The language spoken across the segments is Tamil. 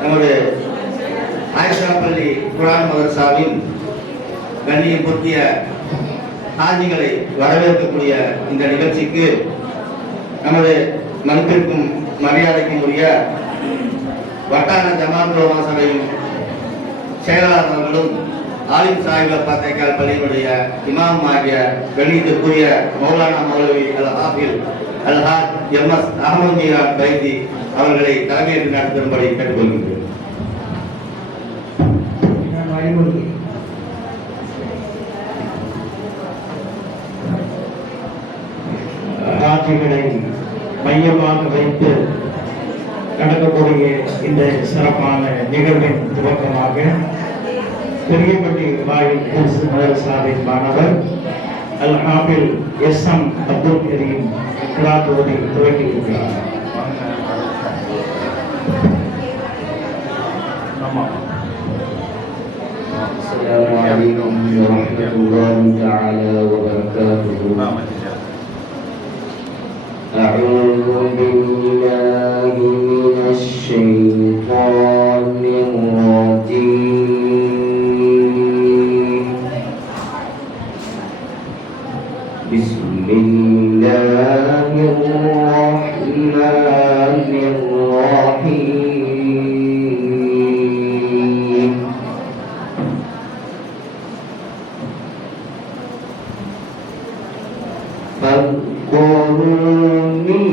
நமது ஆயிஷா பள்ளி குர்ஆன் மதரசாவின் கண்ணியம் பொருத்திய ஹாஜிகளை வரவேற்கக்கூடிய இந்த நிகழ்ச்சிக்கு நமது மதிப்பிற்கும் மரியாதைக்கும் உரிய வட்டார ஜமாத் உலமா சபையின் செயலாளர்களும் ஆலிம் சாஹிப் பாத்தேக்கால் பள்ளியினுடைய இமாம் ஆகிய கண்ணியத்திற்குரிய மௌலானா மௌலவி அல் ஹாஃபில் அல்ஹாஜ் எம்.எஸ். அஹமது மீரான் பைதி அவர்களை தலைமையேற்று நடத்தும்படி கேட்டுக்கொள்கின்றேன். ஹாஜிகளை மையமாக வைத்து நடக்கக்கூடிய இந்த சிறப்பான நிகழ்வின் துவக்கமாக பெரியப்பட்டி வாயில் மதரசாவின் மாணவர் அல் ஹாஃபில் எஸ்.எம். அப்துல் கரீம் கிராத் ஓதி துவக்கி இருக்கிறார். السلام عليكم ورحمة الله تعالى وبركاته. أعوذ بالله من الشيطان الرجيم. بسم الله الرحمن الرحيم. فاذكروني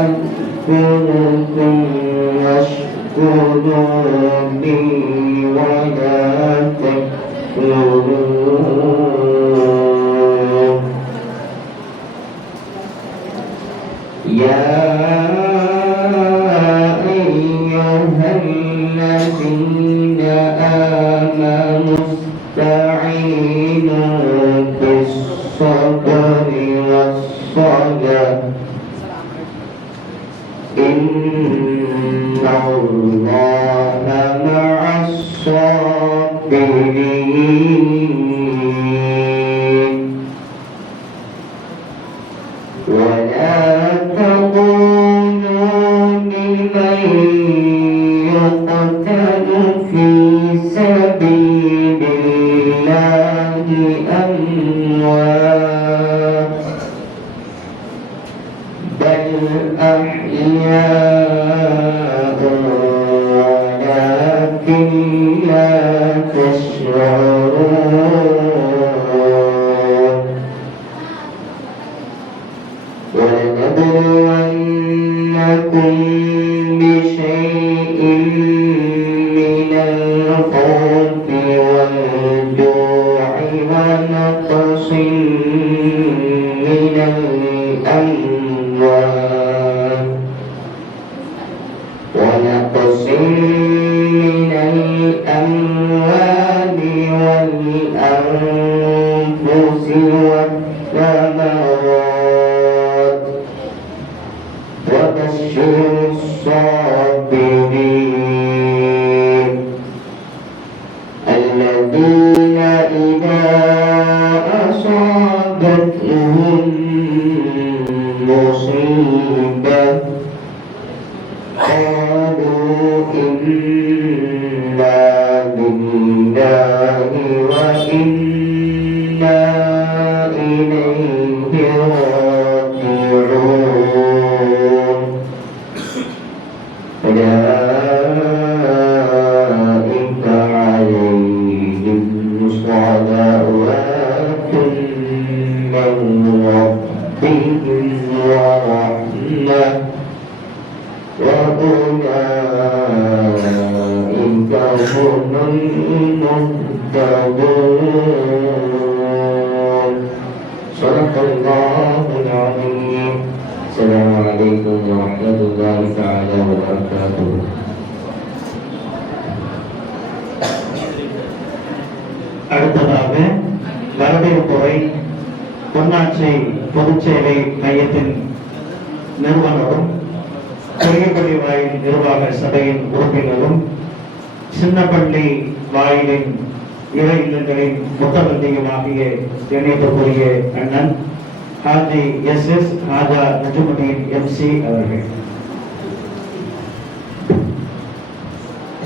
أذكركم واشكروا لي ولا تكفرون. يا أيها الذين آمنوا استعينوا بالصبر والصلاة إن الله مع الصابرين. ولا تقولوا لمن يقتل في سبيل الله أموات بل أحياء ولكن لا تشعرون. ولنبلونكم بشيء من الخوف والجوع ونقص من الأموال والأنفس والثمرات وبشر الصابرين الذين إذا أصابتهم مصيبة قالوا إنا لله وإنا إليه راجعون. أولئك عليهم صلوات من ربهم ورحمة وأولئك هم المهتدون. صدق الله العظيم. السلام عليكم ورحمة الله تعالى وبركاته. அடுத்ததாக வரவேற்புரை பொன்னாட்சி பொதுச்சேவை மையத்தின் நிறுவனரும் பெரியப்பள்ளி வாயில் நிர்வாக சபையின் உறுப்பினரும் சின்னப்பள்ளி வாயிலின் இறை இல்லங்களின் முத்தபந்தியுமாகிய இணையத்துக்குரிய அண்ணன் ஹாஜி எஸ்.எஸ். ஹாஜா நஜ்முதீன் MC அவர்கள்.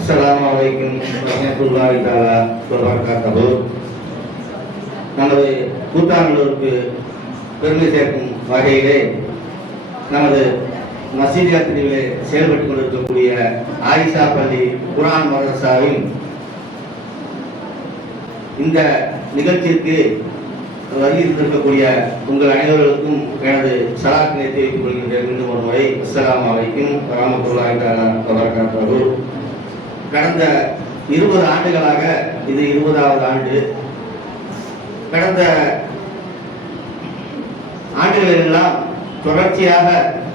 அஸ்ஸலாமு அலைக்கும் வரஹ்மத்துல்லாஹி தஆலா வபரகாத்துஹு. நமது கூத்தாநல்லூருக்கு பெருமை சேர்க்கும் வகையிலே நமது மசீதியா பிரிவிலே செயல்பட்டுக் கொண்டிருக்கக்கூடிய ஆயிஷா பள்ளி குர்ஆன் மதரசாவின் இந்த நிகழ்ச்சிக்கு வருகின்றிருக்கக்கூடிய உங்கள் அனைவர்களுக்கும் எனது சலாத்தினை தெரிவித்துக் கொள்கின்றேன். மீண்டும் ஒரு முறை அஸ்ஸலாமு அலைக்கும் வரஹ்மத்துல்லாஹி தஆலா வபரகாத்துஹு. கடந்த 20 ஆண்டுகளாக இது 20வது ஆண்டு. கடந்த ஆண்டுகளெல்லாம் தொடர்ச்சியாக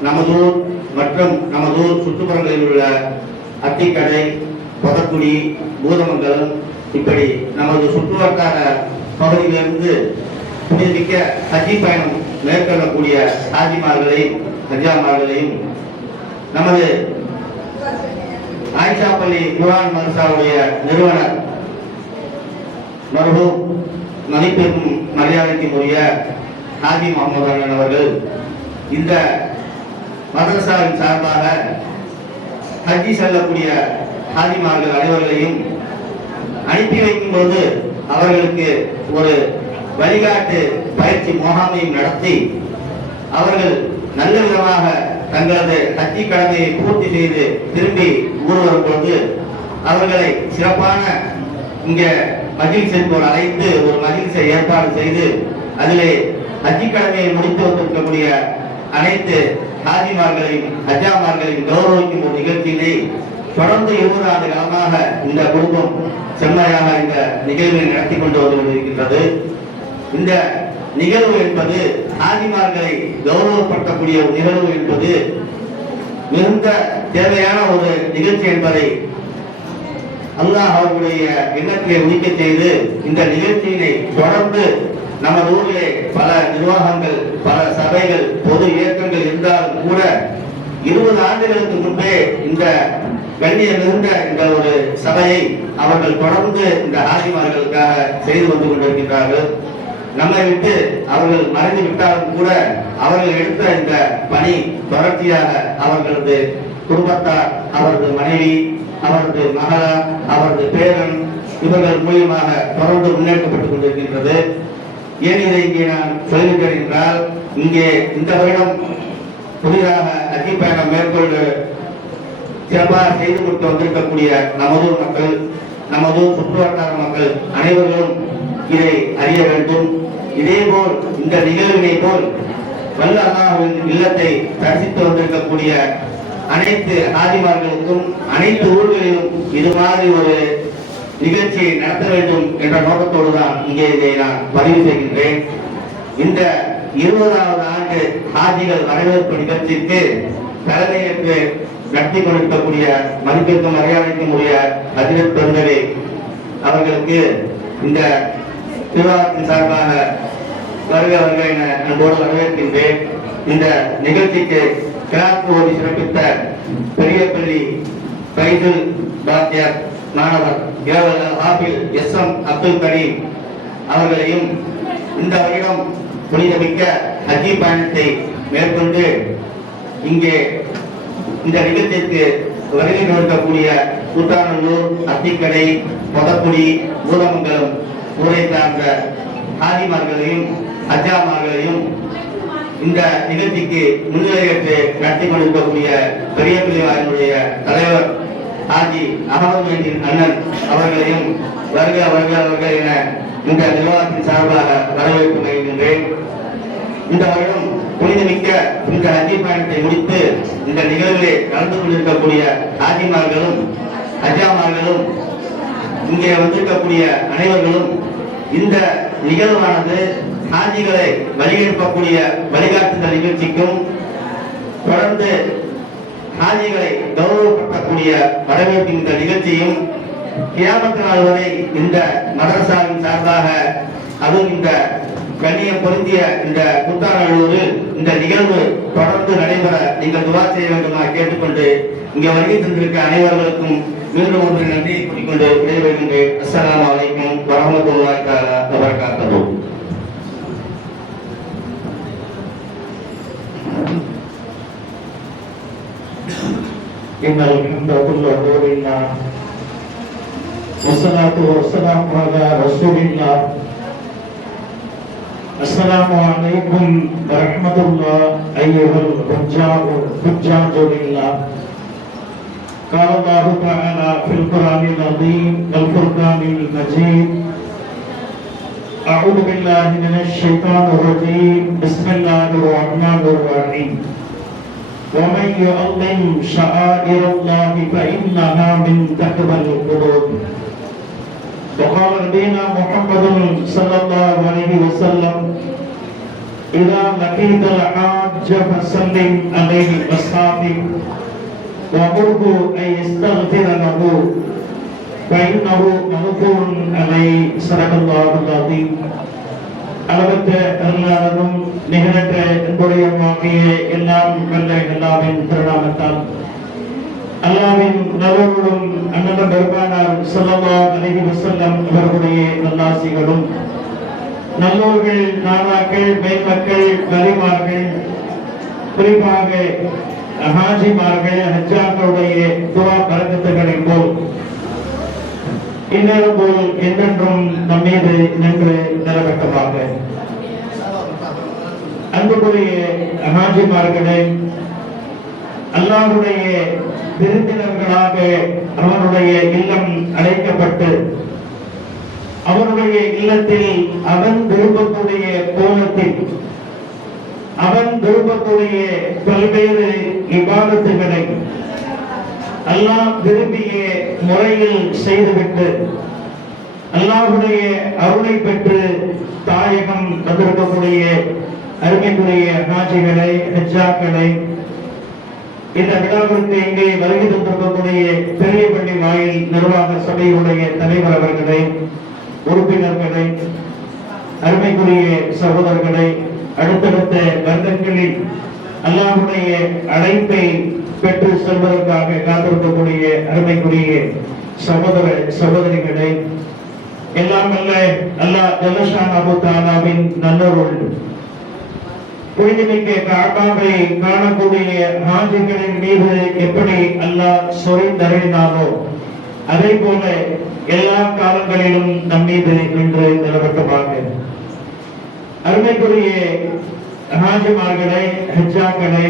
நமதூர் மற்றும் நமதூர் சுற்றுப்புறங்களில் உள்ள அத்திக்கடை, பொதக்குடி, பூதமங்கலம் இப்படி நமது சுற்றுவட்டார பகுதியிலிருந்து புனிதமிக்க ஹஜ்ஜி பயணம் மேற்கொள்ளக்கூடிய ஹாஜிமார்களையும் ஹஜ்ஜாமார்களையும் நமது ஆயிஷா பள்ளி குர்ஆன் மதரசாவுடைய நிறுவனர் மர்ஹூம் மதிப்பிற்கும் மரியாதைக்கும் உரிய ஹாஜி முகமது அண்ணன் அவர்கள் இந்த மதரசாவின் சார்பாக ஹஜ்ஜி செல்லக்கூடிய ஹாஜிமார்கள் அனைவர்களையும் அனுப்பி வைக்கும் போது அவர்களுக்கு ஒரு வழிகாட்டு பயிற்சி முகாமையும் நடத்தி அவர்கள் நல்ல விதமாக தங்களது ஹஜ்ஜி கடமையை பூர்த்தி செய்து திரும்பி ஊர் வரும்போது அவர்களை சிறப்பான இங்கே மஜ்லிஸிற்கு அழைத்து ஒரு மஜ்லிஸை ஏற்பாடு செய்து அதிலே ஹஜ்ஜி கடமையை முடித்து வந்திருக்கக்கூடிய அனைத்து ஹாஜிமார்களையும் ஹஜ்ஜாமார்களையும் கௌரவிக்கும் ஒரு நிகழ்ச்சியினை தொடர்ந்து 20 ஆண்டு காலமாக இந்த குடும்பம் செம்மையாக இந்த நிகழ்வை நடத்தி கொண்டு வந்து கொண்டிருக்கின்றது. இந்த நிகழ்வு என்பது ஹாஜிமார்களை கௌரவப்படுத்தக்கூடிய ஒரு நிகழ்வு என்பது மிகுந்த தேவையான ஒரு நிகழ்ச்சி என்பதை அல்லாஹ் அவர்களுடைய எண்ணத்தை உதிக்க செய்து இந்த நிகழ்ச்சியினை தொடர்ந்து நமது ஊரிலே பல நிர்வாகங்கள், பல சபைகள், பொது இயக்கங்கள் இருந்தாலும் கூட 20 ஆண்டுகளுக்கு முன்பே இந்த கண்ணியம் மிகுந்த இந்த ஒரு சபையை அவர்கள் தொடர்ந்து இந்த ஹாஜிமார்களுக்காக செய்து வந்து கொண்டிருக்கின்றார்கள். நம்மை விட்டு அவர்கள் மறைந்து விட்டாலும் கூட அவர்கள் எடுத்த இந்த பணி தொடர்ச்சியாக அவர்களது குடும்பத்தார், அவரது மனைவி, அவரது மகளார், அவரது பேரன் இவர்கள் மூலியமாக தொடர்ந்து முன்னேற்றப்பட்டுக் கொண்டிருக்கின்றது. ஏன் இதை இங்கே நான் சொல்கிறேன் என்றால், இங்கே இந்த வருடம் புதிதாக ஹஜ்ஜி பயணம் மேற்கொண்டு சிறப்பாக செய்து கொடுத்து வந்திருக்கக்கூடிய நமதூர் மக்கள், நமதூர் சுற்றுவட்டார மக்கள் அனைவர்களும் இதை அறிய வேண்டும். இதேபோல் இந்த நிகழ்வினை போல் வல்ல அல்லாஹ்வின் இல்லத்தை தரிசித்து வந்திருக்கக்கூடிய அனைத்து ஹாஜிமார்களுக்கும் அனைத்து ஊர்களிலும் இது மாதிரி ஒரு நிகழ்ச்சியை நடத்த வேண்டும் என்ற நோக்கத்தோடு தான் இங்கே இதை நான் பதிவு செய்கின்றேன். இந்த 20வது ஆண்டு ஹாஜிகள் வரவேற்பு நிகழ்ச்சிக்கு தலைமையேற்று நடத்தி கொண்டிருக்கக்கூடிய மதிப்பிற்கும் மரியாதைக்கும் உரிய ஹஜ்ரத் பெருந்தகை அவர்களுக்கு இந்த நிர்வாகத்தின் சார்பாக வருக என அன்போடு வரவேற்கின்றேன். இந்த நிகழ்ச்சிக்கு கிராத் ஓதி சிறப்பித்த பெரியப்பள்ளி பைதுல் பாத்தியார் மாணவர் ஆபில் எஸ்.எம். அப்துல் கரீம் அவர்களையும் இந்த வருடம் புனிதமிக்க ஹஜ்ஜி பயணத்தை மேற்கொண்டு இங்கே இந்த நிகழ்ச்சிக்கு வருகை கொடுக்கக்கூடிய கூத்தாநல்லூர், அத்திக்கடை, பொதக்குடி, பூதமங்கலம் ஊரை சார்ந்த ஹாஜிமார்களையும் ஹஜ்ஜாமார்களையும் இந்த நிகழ்ச்சிக்கு முன்னிலையேற்று நடத்தி கொண்டிருக்கக்கூடிய பெரிய பிள்ளைவாரினுடைய தலைவர் ஹாஜி அகமது அண்ணன் அவர்களையும் வருக என இந்த நிர்வாகத்தின் சார்பாக வரவேற்பு வருகின்றேன். இந்த வருடம் புனிதமிக்க இந்த ஹஜ்ஜி பயணத்தை முடித்து இந்த நிகழ்விலே கலந்து கொண்டிருக்கக்கூடிய ஹாஜிமார்களும் ஹஜ்ஜாமார்களும் இங்கே வந்திருக்கக்கூடிய அனைவர்களும் இந்த நிகழ்வானது ஹாஜிகளை வழியெடுக்கக்கூடிய வழிகாட்டுதல் நிகழ்ச்சிக்கும் தொடர்ந்து ஹாஜிகளை கௌரவப்படுத்தக்கூடிய வரவேற்கின்ற நிகழ்ச்சியும் கியாமத் நாள் வரை இந்த மதரசாவின் சார்பாக அதுவும் இந்த கண்ணியம் பொருந்திய இந்த கூத்தாநல்லூரில் இந்த நிகழ்வு தொடர்ந்து நடைபெற நீங்கள் துவா செய்ய வேண்டுமா கேட்டுக்கொண்டு இங்கே வருகை தந்திருக்க அனைவர்களுக்கும் மீண்டும் ஒன்று நன்றி கூறிக்கொண்டு விடைபெறுகின்றேன். அஸ்ஸலாமு அலைக்கும் வரஹ்மத்துல்லாஹி தஆலா வபரகாத்துஹு. إن الحمد لله والصلاة والسلام على رسول الله. السلام عليكم ورحمة الله أيها الحجاج لله. قال الله تعالى في القرآن العظيم والفرقان المجيد: أعوذ بالله من الشيطان الرجيم. بسم الله الرحمن الرحيم. ومن يعظم شعائر الله فإنها من تقوى القلوب. وقال نبينا محمد صلى الله عليه وسلم: إذا لقيت الحاج فسلم عليه وصافح وأمره أن يستغفر له فإنه مغفور عليه. صدق الله العظيم. அளவற்ற அருளாளரும் நிகழற்ற அன்புடையமாகிய எல்லாம் வல்ல அல்லாஹ்வின் திருநாமத்தால் அல்லாஹ்வின் நல்லருளும் அண்ணன் பெருமானார் ஸல்லல்லாஹு அலைஹி வஸல்லம் அவர்களுடைய நல்லாசிகளும் நல்லோர்கள் நாதாக்கள் மேன்மக்கள் வலிமார்கள் குறிப்பாக ஹாஜிமார்கள் ஹஜ்ஜாக்களுடைய துஆ பரக்கத்துகளின் போல் இந்நேரம் போல் என்றென்றும் நம்மீது நின்று நிலவட்டமாக. அன்புக்குரிய ஹாஜிமார்களே, அல்லாஹ்வுடைய விருந்தினர்களாக அவனுடைய இல்லம் அழைக்கப்பட்டு அவனுடைய இல்லத்தில் அவன் விரும்பக்கூடிய கோலத்தில் அவன் விரும்பக்கூடிய பல்வேறு இபாதத்துகளை அல்லாஹ் விரும்பிய முறையில் செய்துவிட்டு அல்லாஹ்வுடைய அருளை பெற்று தாயகம் வந்திருக்கக்கூடிய அருமைக்குரிய ஹாஜிகளை ஹஜ்ஜாக்களை, இந்த விழாவிற்கு இங்கே வருகை தந்திருக்கக்கூடிய பெரிய பள்ளி வாயில் நிர்வாக சபையுடைய தலைவர் அவர்களை, உறுப்பினர்களை, அருமைக்குரிய சகோதரர்களை, அடுத்தடுத்த வருடங்களில் அல்லாஹ்வுடைய அழைப்பை பெற்று செல்வதற்காக காத்திருக்கக்கூடிய அருமைக்குரிய சகோதர சகோதரிகளை, எல்லாம் அல்ல அல்லாஹ் ஜல்லஷானஹு தஆலாவின் நல்லருள் புனிதமிக்க கஅபாவை காணக்கூடிய ஹாஜிகளின் மீது எப்படி அல்லாஹ் சொரிந்தருளினாரோ அதே போல எல்லா காலங்களிலும் நம் மீது நின்று நிலவட்டமாக. அருமைக்குரிய ஹாஜிமார்களே, ஹஜ்ஜாக்களே,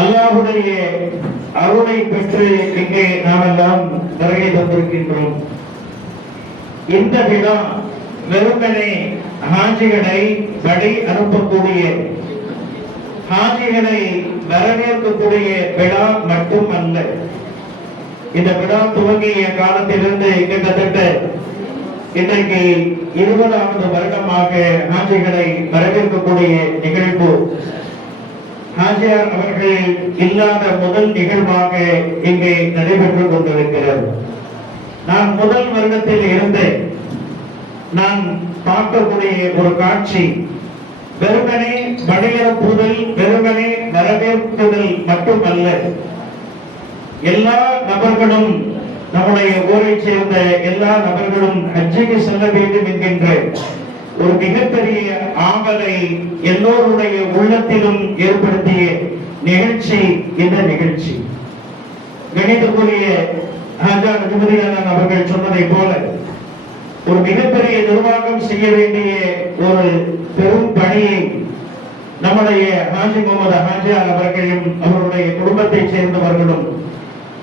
அல்லாஹ்வுடைய அருளை பெற்று இங்கே நாமெல்லாம் வருகை தந்திருக்கின்றோம். இந்த விழா வெறுமனே ஹாஜிகளை வழி அனுப்பக்கூடிய, ஹாஜிகளை வரவேற்கக்கூடிய விழா மட்டும் அல்ல. இந்த விழா துவங்கிய காலத்திலிருந்து கிட்டத்தட்ட இன்றைக்கு 20வது வருடமாக ஹாஜிகளை வரவேற்கக்கூடிய நிகழ்வு ஹாஜியார் அவர்கள் இல்லாத முதல் நிகழ்வாக இங்கே நடைபெற்றுக் கொண்டிருக்கிறது. நான் முதல் வருடத்தில் இருந்து நான் பார்க்கக்கூடிய ஒரு காட்சி வெறுமனே வழியனுப்புதல், வெறுமனே வரவேற்புதல் மட்டுமல்ல. எல்லா நபர்களும், நம்முடைய ஊரை சேர்ந்த எல்லா நபர்களும் ஹஜ்ஜுக்கு செல்ல வேண்டும் என்கின்ற ஒரு மிகப்பெரிய ஆவலை எல்லோருடைய உள்ளத்திலும் ஏற்படுத்திய நிகழ்ச்சி இந்த நிகழ்ச்சி. கணிதக்குரிய ஹாஜா நஜ்முதீன் அவர்கள் சொன்னதை போல ஒரு மிகப்பெரிய நிர்வாகம் செய்ய வேண்டிய ஒரு பெரும் பணியை நம்முடைய ஹாஜி முகமது ஹாஜியார் அவர்களும் அவருடைய குடும்பத்தை சேர்ந்தவர்களும்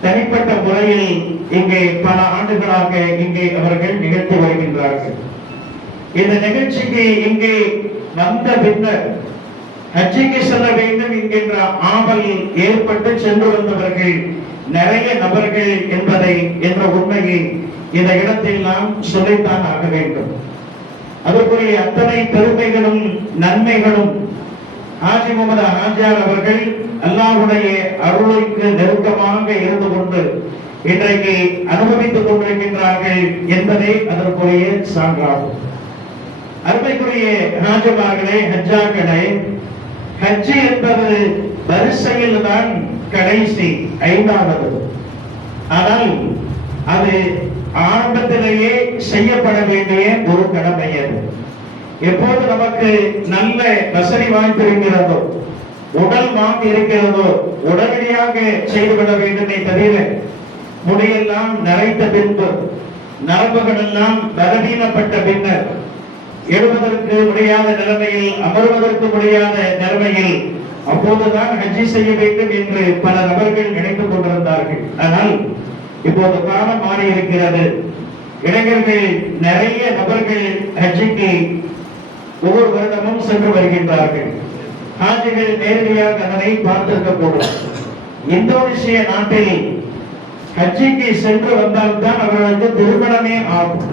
தனிப்பட்ட முறையில் இங்கே பல ஆண்டுகளாக இங்கே அவர்கள் நிகழ்த்தி வருகின்றார்கள். இந்த நிகழ்ச்சிக்கு இங்கே வந்த பின்னர் ஹஜ்ஜுக்கு செல்ல வேண்டும் என்கின்ற ஆவல் ஏற்பட்டு சென்று வந்தவர்கள் நிறைய நபர்கள் என்பதை என்ற உண்மையை இந்த இடத்தில் நாம் சொல்லித்தான் ஆக வேண்டும். அதற்குரிய அத்தனை பெருமைகளும் நன்மைகளும் ஹாஜி முகமது ஹாஜியார் அவர்கள் அல்லாஹ்வுடைய அருளுக்கு நெருக்கமாக இருந்து கொண்டு இன்றைக்கு அனுபவித்துக் கொண்டிருக்கின்றார்கள் என்பதே அதற்குரிய சான்றாகும். அருமைக்குரிய ஹாஜிமார்களே, ஹஜ்ஜாக்களே, ஹஜ் என்பது வரிசையில் தான் கடைசி 5வது. ஆனால் அது ஆரம்பத்திலேயே செய்யப்பட வேண்டிய ஒரு கடமை. அது எப்போது நமக்கு நல்ல வசதி வாய்ப்பிருக்கிறதோ, உடல் வாங்கி இருக்கிறதோ உடனடியாக செய்துவிட வேண்டுமே தவிர முடியெல்லாம் நரைத்த பின்பு, நரம்புகள் எல்லாம் பலவீனப்பட்ட பின்னர், எழுவதற்கு முடியாத நிலைமையில், அமர்வதற்கு முடியாத நிலைமையில் அப்போதுதான் ஹஜ்ஜி செய்ய வேண்டும் என்று பல நபர்கள் நினைத்துக் கொண்டிருந்தார்கள். ஆனால் இப்போது காலம் மாறி இருக்கிறது. இளைஞர்கள் நிறைய நபர்கள் ஹஜ்ஜிக்கு ஒவ்வொரு வருடமும் சென்று வருகின்றார்கள். ஹாஜிகள் நேரடியாக அதனை பார்த்திருக்க கூடும். இந்தோனேசிய நாட்டில் ஹஜ்ஜிக்கு சென்று வந்தால்தான் அவர்களுக்கு திருமணமே ஆகும்.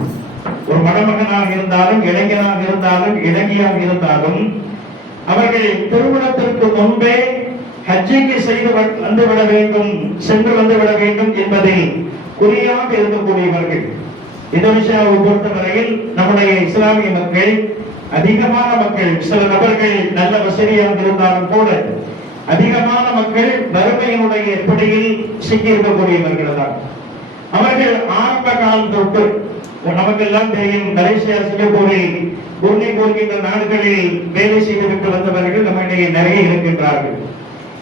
ஒரு மணமகனாக இருந்தாலும், இளைஞனாக இருந்தாலும், இளைஞியாக இருந்தாலும் அவர்கள் திருமணத்திற்கு முன்பே ஹஜ்ஜிக்கு செய்து வந்துவிட வேண்டும், சென்று வந்துவிட வேண்டும் என்பதில் குறியாக இருக்கக்கூடியவர்கள். இந்தோனேசியாவை பொறுத்தவரையில் நம்முடைய இஸ்லாமிய மக்கள், அதிகமான மக்கள், சில நபர்கள் நல்ல வசதியாக இருந்தாலும் கூட அதிகமான மக்கள் வறுமையினுடைய பிடியில் சிக்கியிருக்கக்கூடியவர்கள் தான். அவர்கள் ஆரம்ப காலம் தொட்டு, நமக்கெல்லாம் தெரியும், மலேசியா, சிங்கப்பூரில், புருனே போகின்ற நாடுகளில் வேலை செய்துவிட்டு வந்தவர்கள் நம்மிடையே நிறைய இருக்கின்றார்கள்.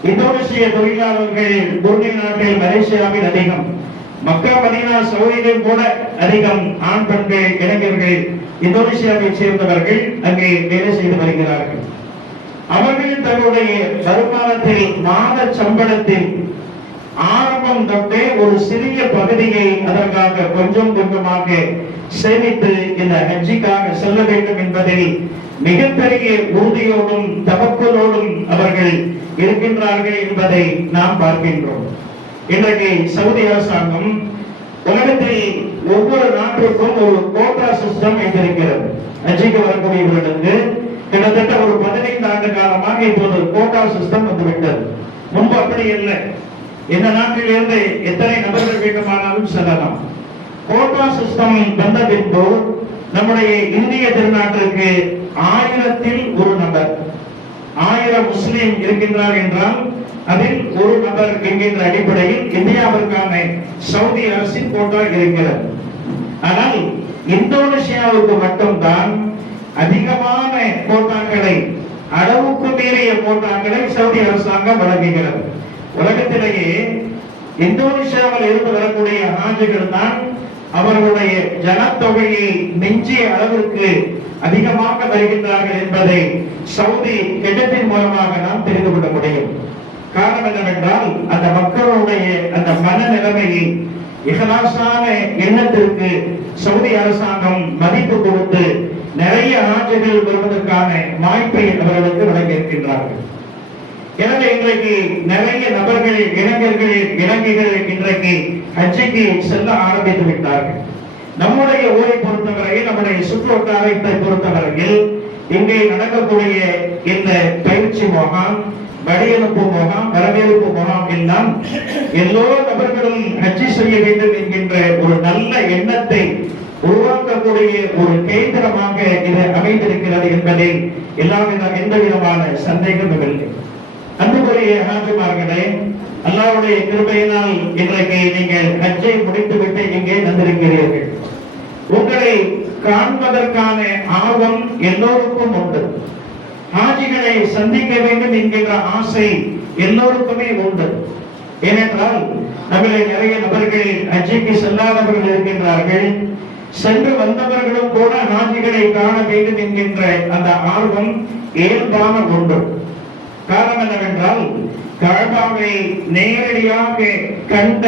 இந்தோனேசிய தொழிலாளர்கள் புருனே நாட்டில், மலேசியாவில் அதிகம். மக்கா, மதீனா, சவுதியிலும் கூட அதிகம். ஆண், பெண்கள், இளைஞர்கள் இந்தோனேசியாவை சேர்ந்தவர்கள் அங்கே வேலை செய்து வருகிறார்கள். அவர்கள் தங்களுடைய வருமானத்தில், மாத சம்பளத்தில் ஆரம்பம் தொட்டே ஒரு சிறிய பகுதியை அதற்காக கொஞ்சம் கொஞ்சமாக சேமித்து இந்த ஹஜ்ஜிக்காக செல்ல வேண்டும் என்பதில் மிகப்பெரிய உறுதியோடும் தவக்கலோடும் அவர்கள் இருக்கின்றார்கள் என்பதை நாம் பார்க்கின்றோம். இன்றைக்கு சவுதி அரசாங்கம் உலகத்தில் ஒவ்வொரு நாட்டிற்கும் ஒரு கோட்டா சிஸ்டம் வைத்திருக்கிறது. ஹஜ்ஜிக்கு வரக்கூடியவர்களுக்கு கிட்டத்தட்ட ஒரு 15 ஆண்டு காலமாக இப்போது கோட்டா சிஸ்டம் வந்துவிட்டது. முன்பு அப்படி இல்லை. இந்த நாட்டிலிருந்து எத்தனை நபர்கள் வேண்டுமானாலும் செல்லலாம். கோட்டா சிஸ்டம் வந்த பின்பு நம்முடைய இந்திய திருநாட்டிற்கு 1000-ல் ஒரு நபர், 1000 முஸ்லிம் இருக்கின்றார் என்றால் அதில் ஒரு நபர் என்கின்ற அடிப்படையில் இந்தியாவிற்கான சவுதி அரசின் கோட்டா இருக்கிறது. ஆனால் இந்தோனேசியாவுக்கு மட்டும்தான் அதிகமான கோட்டாக்களை, அளவுக்கு மீறிய கோட்டாக்களை சவுதி அரசாங்கம் வழங்குகிறது. உலகத்திலேயே இந்தோனேசியாவில் இருந்து வரக்கூடிய ஹாஜிகள் தான் அவர்களுடைய ஜனத்தொகையை மிஞ்சிய அளவிற்கு அதிகமாக வருகின்றார்கள் என்பதை சவுதி கெஜெட்டின் மூலமாக நாம் தெரிந்து கொள்ள முடியும். காரணம் என்னவென்றால், அந்த மக்களுடைய அந்த மனநிலைமையை, இஹ்லாஸான எண்ணத்திற்கு சவுதி அரசாங்கம் மதிப்பு கொடுத்து நிறைய ஹாஜிகள் வருவதற்கான வாய்ப்பை அவர்களுக்கு வழங்கியிருக்கின்றார்கள். எனவே இன்றைக்கு நிறைய நபர்கள், இளைஞர்கள், இளைஞர்கள் இன்றைக்கு ஹஜ்ஜிக்கு செல்ல ஆரம்பித்து விட்டார்கள். நம்முடைய ஊரை பொறுத்தவரையில், நம்முடைய சுற்றுவட்டாரத்தை பொறுத்தவரையில் இங்கே நடக்கக்கூடிய இந்த பயிற்சி முகாம், வழியனுப்பு முகாம், வரவேற்பு முகாம் எல்லாம் எல்லோ நபர்களும் ஹஜ்ஜி செய்ய வேண்டும் என்கின்ற ஒரு நல்ல எண்ணத்தை உருவாக்கக்கூடிய ஒரு கேந்திரமாக இது அமைந்திருக்கிறது என்பதில் எந்த விதமான சந்தேகமும் இல்லை. அன்புக்குரிய ஹாஜிமார்களே, அல்லாஹ்வுடைய கிருபையினால் இன்றைக்கு நீங்கள் ஹஜ்ஜை முடித்துவிட்டு இங்கே வந்திருக்கிறீர்கள். உங்களை காண்பதற்கான ஆர்வம் எல்லோருக்கும் உண்டு. ஹாஜிகளை சந்திக்க வேண்டும் என்கின்ற ஆசை எல்லோருக்குமே உண்டு. ஏனென்றால் நம்மளை நிறைய நபர்கள் ஹஜ்ஜிக்கு செல்லாதவர்கள் இருக்கின்றார்கள். சென்று வந்தவர்களும் கூட ஹாஜிகளை காண வேண்டும் என்கின்ற அந்த ஆர்வம் இயல்பான ஒன்று. காரணம் என்னவென்றால், கஅபாவை நேரடியாக கண்ட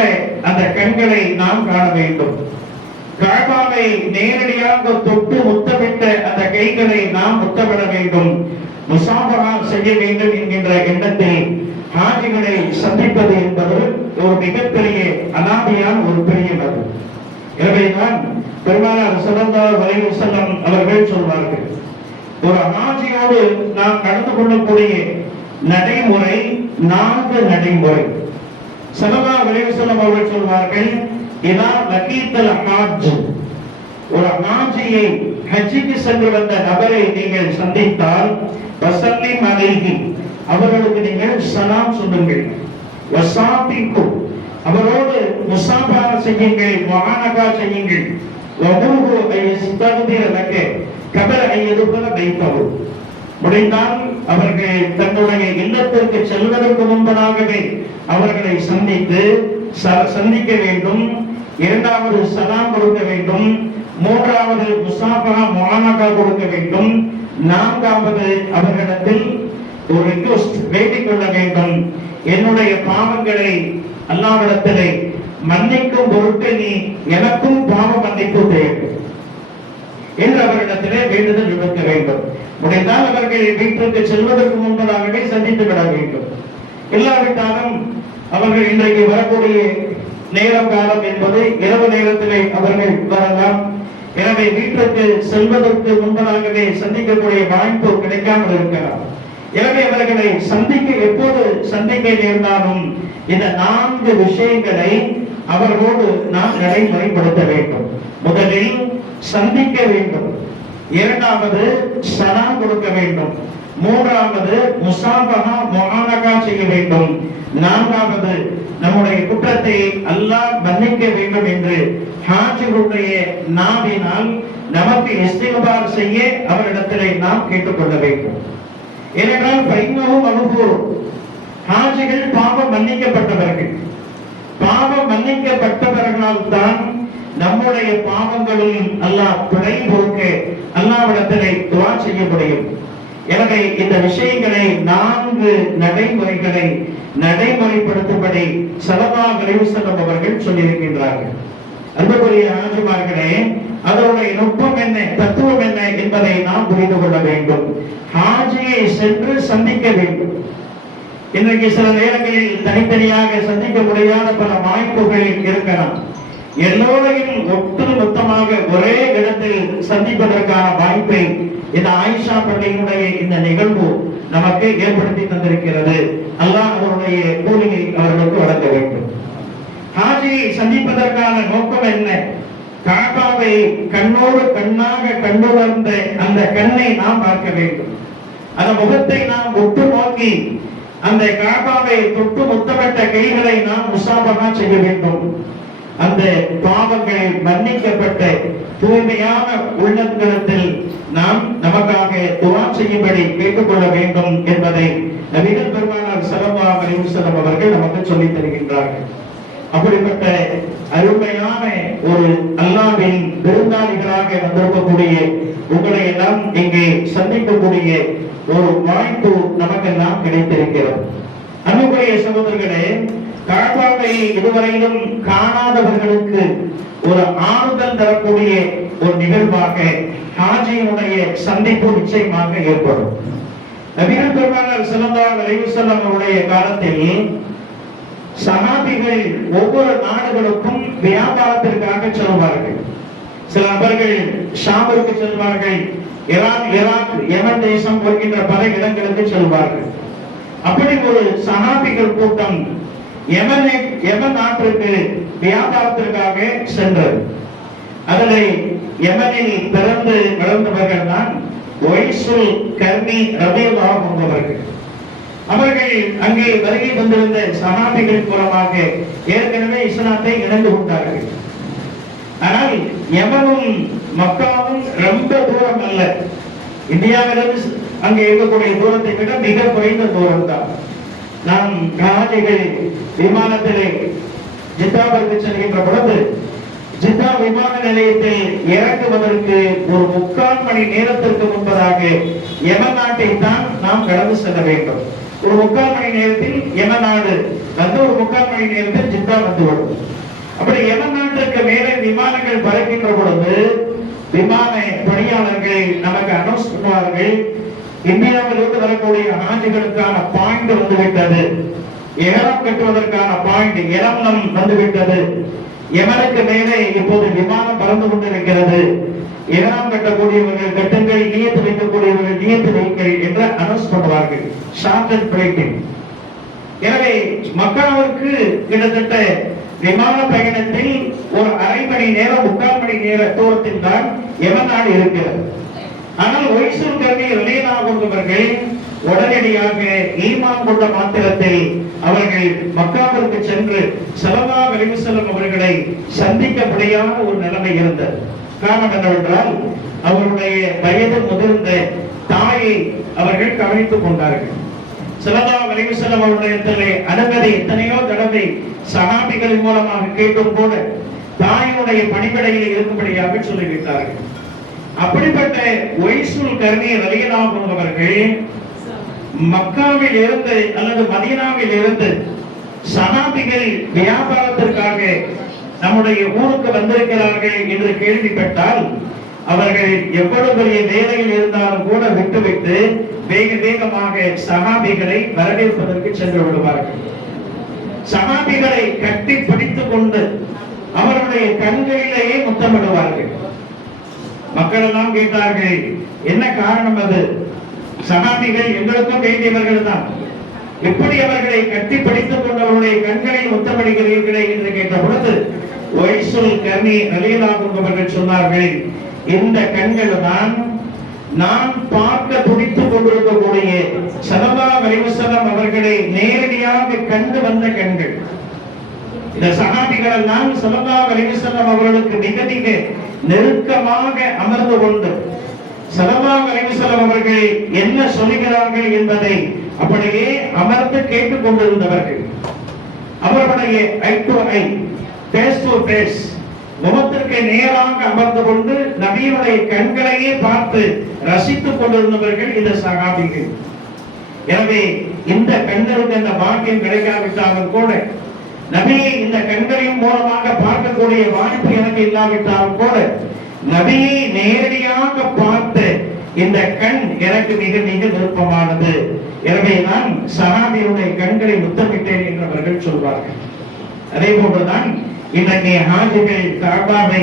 அந்த கண்களை நாம் காண வேண்டும். கஅபாவை நேரடியாக தொட்டு முத்தமிட்ட அந்த கைகளை நாம் முத்தமிட வேண்டும். முசாஃபஹா செய்ய வேண்டும் என்கின்ற எண்ணத்தில் ஹாஜிகளை சந்திப்பது என்பது ஒரு மிகப்பெரிய அனாதையான ஒரு பெரிய மது. எனவேதான் பெருமானார் ஸல்லல்லாஹு அலைஹி வஸல்லம் அவர்கள் சொல்வார்கள், ஒரு ஹாஜியோடு நாம் நடந்து கொள்ளக்கூடிய நடைமுறை 4 நடைமுறை. ஸல்லல்லாஹு அலைஹி வஸல்லம் அவர்கள் சொல்வார்கள், இதா லகீத்தல் ஹாஜ், ஒரு ஹாஜியை, ஹஜ்ஜிக்கு சென்று வந்த நபரை நீங்கள் சந்தித்தால், வஸல்லிம் அலைஹி, அவர்களுக்கு நீங்கள் சலாம் சொல்லுங்கள். வஸாபிகு, அவரோடு முஸாபஹா செய்யுங்கள், முஆனகா செய்யுங்கள். வஹுஹு ஐஸ்தக்பிர லக கபல ஐயதுபல பைத்தஹு, முடிந்தால் அவர்கள் தன்னுடைய இல்லத்திற்கு செல்வதற்கு முன்பதாகவே அவர்களை சந்திக்க வேண்டும். இரண்டாவது சலாம் கொடுக்க வேண்டும், மூன்றாவது முசாஃபா முஆனகா கொடுக்க வேண்டும், நான்காவது அவர்களிடத்தில் ஒரு ரிக்வெஸ்ட் வேண்டிக் கொள்ள வேண்டும். என்னுடைய பாவங்களை அல்லாஹ்விடத்திலே மன்னிக்கும் பொருட்டு நீ எனக்கும் பாவ மன்னிப்பு தேவை என்று அவரிடத்திலே வேண்டுதல் விடுக்க வேண்டும். முடிந்தால் அவர்கள் வீட்டிற்கு செல்வதற்கு முன்பதாகவே சந்தித்து விட வேண்டும். இல்லாவிட்டாலும் அவர்கள் இன்றைக்கு வரக்கூடிய நேரம் காலம் என்பது இரவு நேரத்திலே அவர்கள் வரலாம். எனவே வீட்டிற்கு செல்வதற்கு முன்பதாகவே சந்திக்கக்கூடிய வாய்ப்பு கிடைக்காமல் இருக்கலாம். எனவே அவர்களை எப்போது சந்திக்க நேர்ந்தாலும் இந்த 4 விஷயங்களை அவர்களோடு நாம் நடைமுறைப்படுத்த வேண்டும். முதலில் சந்திக்க வேண்டும், இரண்டாவது சலாம் கொடுக்க வேண்டும், மூன்றாவது முசாஃபஹா முஆனகா செய்ய வேண்டும், நான்காவது நம்முடைய குற்றத்தை அல்லாஹ் மன்னிக்க வேண்டும் என்று ஹாஜிகளுடைய நாவினால் நமக்கு இஸ்திக்பார் செய்ய அவரிடத்திலே நாம் கேட்டுக்கொள்ள வேண்டும். ஏனென்றால் பைனஹும் அனுபூர், ஹாஜிகள் பாவம் மன்னிக்கப்பட்டவர்கள். பாவம் மன்னிக்கப்பட்டவர்களால் தான் நம்முடைய பாவங்களும் அல்லாஹ் பிழை பொறுக்க அல்லாஹ்விடத்திலே துஆ செய்ய முடியும். எனவே இந்த விஷயங்களை 4 நடைமுறைகளை நடைமுறைப்படுத்தும்படி ஸல்லல்லாஹு அலைஹி வஸல்லம் அவர்கள் சொல்லியிருக்கின்றார்கள். அன்புக்குரிய ஹாஜிமார்களே, அதனுடைய நுட்பம் என்ன, தத்துவம் என்ன என்பதை நாம் புரிந்து கொள்ள வேண்டும். ஹாஜியை சென்று சந்திக்க வேண்டும். இன்றைக்கு சில நேரங்களில் தனித்தனியாக சந்திக்க முடியாத பல வாய்ப்புகள் இருக்கலாம். எல்லோரையும் ஒட்டுமொத்தமாக ஒரே இடத்தில் சந்திப்பதற்கான வாய்ப்பை இந்த ஆயிஷா பள்ளியினுடைய இந்த நிகழ்வு நமக்கு ஏற்படுத்தி தந்திருக்கிறது. அல்லாஹ் அவருடைய கூலியை அவர்களுக்கு வழங்க வேண்டும். ஹாஜியை சந்திப்பதற்கான நோக்கம் என்ன? காபாவை கண்ணோடு கண்ணாக கண்டுணர்ந்த அந்த கண்ணை நாம் பார்க்க வேண்டும். அந்த முகத்தை நாம் உற்று நோக்கி அந்த காபாவை தொட்டு முத்தமிட்ட கைகளை நாம் முசாஃபஹா செய்ய வேண்டும். அந்த பாவங்கள் மன்னிக்கப்பட்ட தூய்மையான உள்ளங்களிடத்தில் நாம் நமக்காக துஆ செய்யும்படி கேட்டுக்கொள்ள வேண்டும் என்பதை நபிகள் பெருமானார் ஸல்லல்லாஹு அலைஹி வஸல்லம் அவர்கள் நமக்கு சொல்லித் தருகின்றார்கள். அப்படிப்பட்ட அருமையான ஒரு அல்லாஹ்வின் விருந்தாளிகளாக வந்திருக்கக்கூடிய உங்களை எல்லாம் இங்கே சந்திக்கக்கூடிய ஒரு வாய்ப்பு நமக்கெல்லாம் கிடைத்திருக்கிறது. அன்புக்குரிய சகோதரர்களே, காபாவை இதுவரையிலும் காணாதவர்களுக்கு ஒரு ஆறுதல் தரக்கூடிய ஒரு நிகழ்வாக ஹாஜியினுடைய சந்திப்பு நிச்சயமாக ஏற்படும். நபிகள் பெருமானார் ஸல்லல்லாஹு அலைஹி வஸல்லம் அவருடைய காலத்தில் சஹாபிகள் ஒவ்வொரு நாடுகளுக்கும் வியாபாரத்திற்காக செல்வார்கள். சில நபர்கள் ஷாமிற்கு செல்வார்கள், ஈரான், ஈராக், யமன் தேசம் போகின்ற பல இடங்களுக்கு செல்வார்கள். அப்படி ஒரு சஹாபிகள் கூட்டம் யமன் நாட்டிற்கு வியாபாரத்திற்காக சென்றது. அதில் யமனில் பிறந்து வளர்ந்தவர்கள் தான் ஒய்சுல் கர்னி ரலியல்லாஹு அன்ஹு அவர்கள். அவர்கள் அங்கே வருகை வந்திருந்த சஹாபிகள் மூலமாக ஏற்கனவே இஸ்லாத்தை இணைந்து கொண்டார்கள். ஆனால் யமனும் மக்காவும் ரொம்ப தூரம் அல்ல. இந்தியாவிலிருந்து அங்கே இருக்கக்கூடிய தூரத்தை விட மிக குறைந்த தூரம் தான். நாம் ஹாஜிகள் விமானத்திலே ஜித்தாவிற்கு செல்கின்ற பொழுது ஜித்தா விமான நிலையத்தில் இறங்குவதற்கு ஒரு 3/4 மணி நேரத்திற்கு முன்பதாக யமன் நாட்டை தான் நாம் கடந்து செல்ல வேண்டும். ஒரு 3/4 மணி நேரத்தில் யமன் நாடு வந்து ஒரு 3/4 மணி நேரத்தில் ஜித்தா வந்துவிடும். அப்படி யமன் நாட்டிற்கு மேலே விமானங்கள் பறக்கின்ற பொழுது விமான பணியாளர்கள் நமக்கு அனௌன்ஸ் பண்ணுவார்கள், இந்தியாவிலிருந்து வரக்கூடிய ஹாஜிகளுக்கான பாயிண்ட் வந்துவிட்டது, ஏலம் கட்டுவதற்கான பாயிண்ட் ஏலம் வந்துவிட்டது, யமனுக்கு மேலே இப்போது விமானம் பறந்து கொண்டிருக்கிறது, ஏலம் கட்டக்கூடியவர்கள் கட்டுங்கள், நியத்து வைக்கக்கூடியவர்கள் நியத்து வைங்கள் என்று அனௌன்ஸ் பண்ணுவார்கள். Short breaking. எனவே மக்காவிற்கு கிட்டத்தட்ட விமான பயணத்தில் ஒரு 1/2 மணி நேரம் 3/4 மணி நேர தூரத்தில் தான் யமன் நாடு இருக்கிறது. ஆனால் ஒய்சுல் கர்னி ரலியல்லாஹு அன்ஹு அவர்கள் உடனடியாக ஈமான் கொண்ட மாத்திரத்தில் அவர்கள் மக்காவிற்கு சென்று ஸல்லல்லாஹு அலைஹி வஸல்லம் அவர்களை சந்திக்க முடியாத ஒரு நிலைமை இருந்தது. காரணம் என்னவென்றால் அவருடைய வயது முதிர்ந்த தாயை அவர்கள் கவனித்துக் கொண்டார்கள். ஸல்லல்லாஹு அலைஹி வஸல்லம் அவருடைய அனுமதி எத்தனையோ தடவை சஹாபிகளின் மூலமாக கேட்டும் கூட தாயினுடைய பணிபடையில் இருக்கும்படியாக சொல்லிவிட்டார்கள். அப்படிப்பட்ட ஒய்சுல் கர்னி ரலியல்லாஹு அன்ஹு அவர்கள் மக்காவில் இருந்து அல்லது மதீனாவில் இருந்து சஹாபிகள் வியாபாரத்திற்காக நம்முடைய ஊருக்கு வந்திருக்கிறார்கள் என்று கேள்விப்பட்டால் அவர்கள் எவ்வளவு பெரிய வேலையில் இருந்தாலும் கூட விட்டுவிட்டு வேக வேகமாக சஹாபிகளை வரவேற்பதற்கு சென்று விடுவார்கள். சஹாபிகளை கட்டி பிடித்துக் கொண்டு அவருடைய கண்களிலேயே முத்தமிடுவார்கள். மக்கள் எல்லாம் கேட்டார்கள், என்ன காரணம் அது? சஹாபிகள் எங்களுக்கும் வேண்டியவர்கள் தான், எப்படி அவர்களை கட்டி பிடித்துக் கொண்டு அவருடைய கண்களில் முத்தமிடுகிறீர்களே என்று கேட்ட பொழுது ஒய்சுல் கர்னி ரலியல்லாஹு அன்ஹு அவர்கள் சொன்னார்கள், இந்த கண்கள் தான் நான் பார்க்க துடித்துக் கொண்டிருக்கக்கூடிய ஸல்லல்லாஹு அலைஹி வஸல்லம் அவர்களை நேரடியாக கண்டு வந்த கண்கள். இந்த சஹாபிகள் எல்லாம் ஸல்லல்லாஹு அலைஹி வஸல்லம் அவர்களுக்கு மிக மிக நெருக்கமாக அமர்ந்து கொண்டு ஸல்லல்லாஹு அலைஹி வஸல்லம் அவர்கள் என்ன சொல்கிறார்கள் என்பதை அப்படியே அமர்ந்து கேட்டுக் கொண்டிருந்தவர்கள். அவர்களுடைய eye to eye, face to face, முகத்திற்கு நேராக அமர்ந்து கொண்டு நபியுடைய கண்களையே பார்த்து ரசித்துக் கொண்டிருந்தவர்கள் இந்த சஹாபிகள். எனவே இந்த கண்களுக்கு அந்த பாக்கியம் கிடைக்காவிட்டாலும் கூட, நபியை இந்த கண்களின் மூலமாக பார்க்கக்கூடிய வாய்ப்பு எனக்கு இல்லாவிட்டாலும் கூட, நபியை நேரடியாக பார்த்து இந்த கண் எனக்கு மிக மிக விருப்பமானது, எனவே நான் சஹாபியுடைய கண்களை முத்தமிட்டேன் என்று அவர்கள் சொல்வார்கள். அதே போன்றுதான் இன்றைக்கு ஹாஜிகள் காபாவை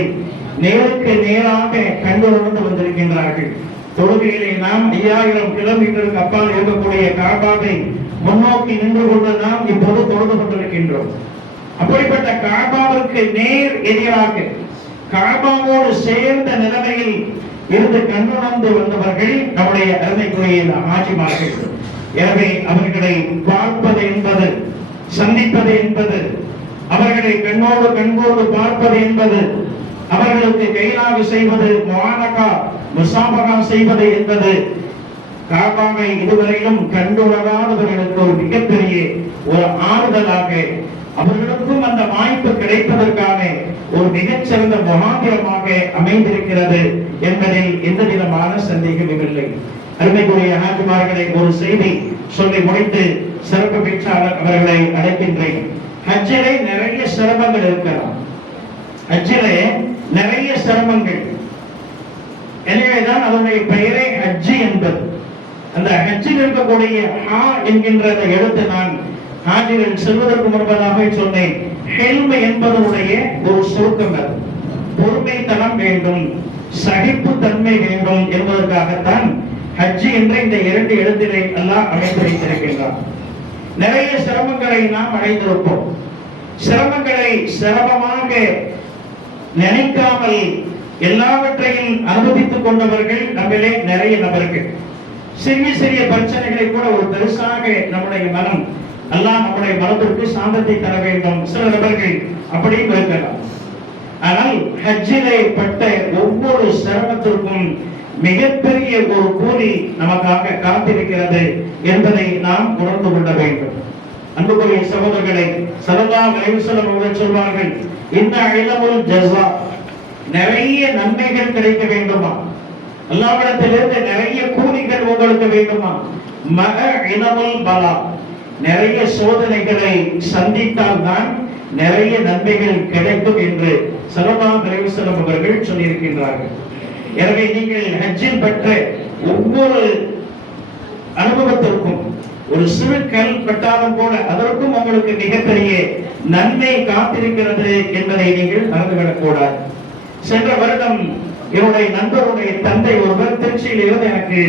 நேருக்கு நேராக கண்டுணர்ந்து வந்திருக்கின்றார்கள். தொழுகையிலே நாம் 5000 கிலோமீட்டருக்கு அப்பால் இருக்கக்கூடிய காபாவை முன்னோக்கி நின்று கொண்டு நாம் இப்போது தொழுது கொண்டிருக்கின்றோம். அப்படிப்பட்ட காபாவிற்கு நேர் எதிராக காபாவோடு சேர்ந்த நிலைமையில் இருந்து கண்டுணர்ந்து வந்தவர்கள் நம்முடைய அருமைக்குரிய ஹாஜிமார்கள். எனவே அவர்களை பார்ப்பது என்பது, சந்திப்பது என்பது, அவர்களை கண்ணோடு கண்கோடு பார்ப்பது என்பது, அவர்களுக்கு கைலாக செய்வது, முஆனகா முசாபகா செய்வது என்பது, காபாவை இதுவரையிலும் கண்டுணராதவர்களுக்கு ஒரு மிகப்பெரிய ஒரு ஆறுதலாக, அவர்களுக்கும் அந்த வாய்ப்பு கிடைப்பதற்கான ஒரு மிகச்சிறந்த முகாந்திரமாக அமைந்திருக்கிறது என்பதில் எந்த விதமான சந்தேகமும் இல்லை. அருமைக்குரிய ஹாஜிமார்களை ஒரு செய்தி சொல்லி முடித்து சிறப்பு பேச்சாளர் அவர்களை அழைக்கின்றேன். ஹஜ்ஜிலே நிறைய சிரமங்கள் இருக்கலாம். ஹஜ்ஜிலே நிறைய சிரமங்கள், எனவேதான் அதனுடைய பெயரே ஹஜ்ஜி என்பது. அந்த ஹஜ்ஜில் இருக்கக்கூடிய ஹா என்கின்ற எழுத்து நான் ஹாஜிகள் செல்வதற்கு முன்பதாக சொன்னேன். ஹெல்ம் என்பதனுடைய ஒரு சுருக்கம். அது பொறுமைத்தனம் வேண்டும், சகிப்பு தன்மை வேண்டும் என்பதற்காகத்தான் ஹஜ்ஜி என்ற இந்த 2 எழுத்தினை எல்லாம் அமைத்து வைத்திருக்கின்றார். நிறைய சிரமங்களை நாம் அடைந்திருப்போம். சிரமங்களை சிரமமாக நினைக்காமல் எல்லாவற்றையும் அனுபவித்துக் கொண்டவர்கள் நம்மளே நிறைய நபர்கள். சிறிய சிறிய பிரச்சனைகளை கூட ஒரு பெருசாக நம்முடைய மனம், அல்லாஹ் நம்முடைய மனத்திற்கு சாந்தத்தை தர வேண்டும். சில நபர்கள் அப்படியும் இருக்கலாம். ஆனால் ஹஜ்ஜிலே பட்ட ஒவ்வொரு சிரமத்திற்கும் மிகப்பெரிய ஒரு கூலி நமக்காக காத்திருக்கிறது என்பதை நாம் உணர்ந்து கொள்ள வேண்டும். அன்புக்குரிய சகோதரர்களை, ஸல்லல்லாஹு அலைஹி வஸல்லம் அவர்கள் சொல்வார்கள், இன்ன இல்முல் ஜஸா, நிறைய நன்மைகள் கிடைக்க வேண்டுமா, அல்லாஹ்விடத்திலிருந்து நிறைய கூலிகள் உங்களுக்கு வேண்டுமா, மக இல்முல் பலா, நிறைய சோதனைகளை சந்தித்தால் தான் நிறைய நன்மைகள் கிடைக்கும் என்று ஸல்லல்லாஹு அலைஹி வஸல்லம் அவர்கள் சொல்லியிருக்கின்றார்கள். எனவே நீங்கள் ஹஜ்ஜில் பெற்ற ஒவ்வொரு அனுபவத்திற்கும் ஒரு சிறு கல் பட்டாலும் கூட அதற்கும் உங்களுக்கு மிகப்பெரிய நன்மை காத்திருக்கிறது என்பதை நீங்கள் மறந்துவிடக் கூடாது. சென்ற வருடம் என்னுடைய நண்பருடைய தந்தை ஒருவர் திருச்சியில் இருந்து எனக்கு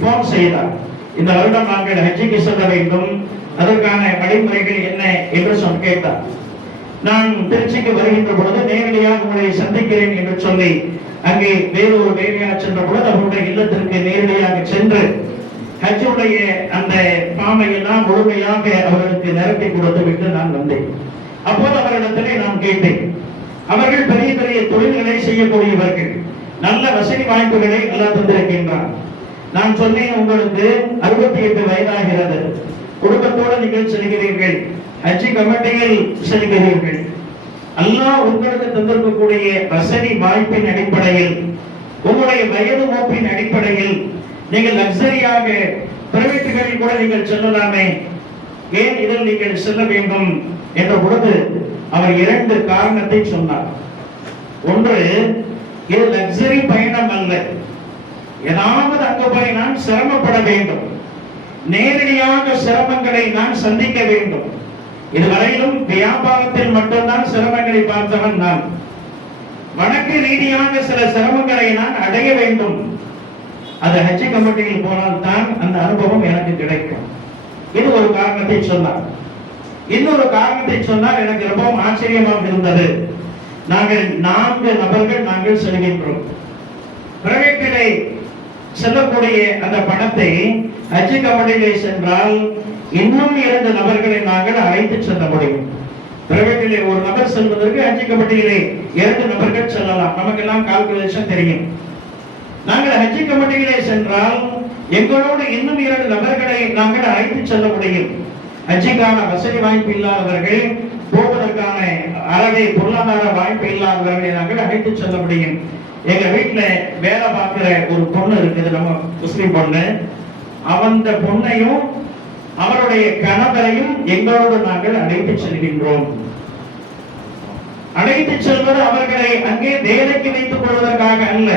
போன் செய்தார். இந்த வருடம் நாங்கள் ஹஜ்ஜிக்கு செல்ல வேண்டும், அதற்கான வழிமுறைகள் என்ன என்று கேட்டார். நான் திருச்சிக்கு வருகின்ற பொழுது நேரடியாக உங்களை சந்திக்கிறேன் என்று சொல்லி அங்கே வேறு ஒரு வேலையாக சென்ற பொழுது அவருடைய இல்லத்திற்கு நேரடியாக சென்று ஹஜ்ஜுடைய அந்த பாமை எல்லாம் முழுமையாக அவர்களுக்கு நிரப்பி கொடுத்து விட்டு நான் வந்தேன். அப்போது அவர்களிடத்திலே நான் கேட்டேன். அவர்கள் பெரிய பெரிய தொழில்களை செய்யக்கூடியவர்கள், நல்ல வசதி வாய்ப்புகளை எல்லாம் தந்திருக்கின்றார். நான் சொன்னேன், உங்களுக்கு 68 வயதாகிறது, குடும்பத்தோடு நீங்கள் செல்கிறீர்கள், ஹஜ்ஜி கமிட்டியில் செல்கிறீர்கள், அல்லாஹ் உங்களுக்கு தந்திருக்கக்கூடிய வசதி வாய்ப்பின் அடிப்படையில், உங்களுடைய வயது மூப்பின் அடிப்படையில் நீங்கள் லக்ஸரியாக பிரைவேட்டுகளில் கூட நீங்கள் செல்லலாமே, ஏன் இதில் நீங்கள் செல்ல வேண்டும் என்ற பொழுது அவர் 2 காரணத்தை சொன்னார். ஒன்று, இது லக்ஸரி பயணம் அல்ல. ஏதாவது அங்கு போய் நான் சிரமப்பட வேண்டும், நேரடியாக சிரமங்களை நான் சந்திக்க வேண்டும். இதுவரையிலும் வியாபாரத்தில் மட்டும்தான் சிரமங்களை பார்த்தவன் நான். வணக்க ரீதியாக சில சிரமங்களை நான் அடைய வேண்டும். அது ஹஜ் கமிட்டியில் போனால் தான் அந்த அனுபவம் எனக்கு கிடைக்கும். இது ஒரு காரணத்தை சொன்னார். இன்னொரு காரணத்தை சொன்னால் எனக்கு ரொம்பவும் ஆச்சரியமாக இருந்தது. நாங்கள் 4 நபர்கள் நாங்கள் செல்கின்றோம். பிரைவேட்டிலே செல்லக்கூடிய அந்த பணத்தை ஹஜ் கமிட்டியிலே சென்றால் இன்னும் 2 நபர்களை நாங்கள் அழைத்து செல்ல முடியும். பிரைவேட்டிலே ஒரு நபர் செல்வதற்கு ஹஜ் கமிட்டியிலே 2 நபர்கள் செல்லலாம். நமக்கெல்லாம் கால்குலேஷன் தெரியும். நாங்கள் ஹஜ் கமிட்டியிலே சென்றால் எங்களோடு இன்னும் 2 நபர்களை நாங்கள் அழைத்து செல்ல முடியும். ஹஜ்ஜுக்கான வசதி வாய்ப்பு இல்லாதவர்கள், போவதற்கான அளவை பொருளாதார வாய்ப்பு இல்லாதவர்களை நாங்கள் அழைத்து செல்ல முடியும். எங்க வீட்டுல வேலை பார்க்கிற ஒரு பொண்ணு இருக்குது, நம்ம முஸ்லிம் பொண்ணு. அந்த பொண்ணையும் அவருடைய கணவரையும் எங்களோடு நாங்கள் அழைத்து செல்கின்றோம். அழைத்து செல்வது அவர்களை அங்கே வேலைக்கு வைத்துக் கொள்வதற்காக அல்ல.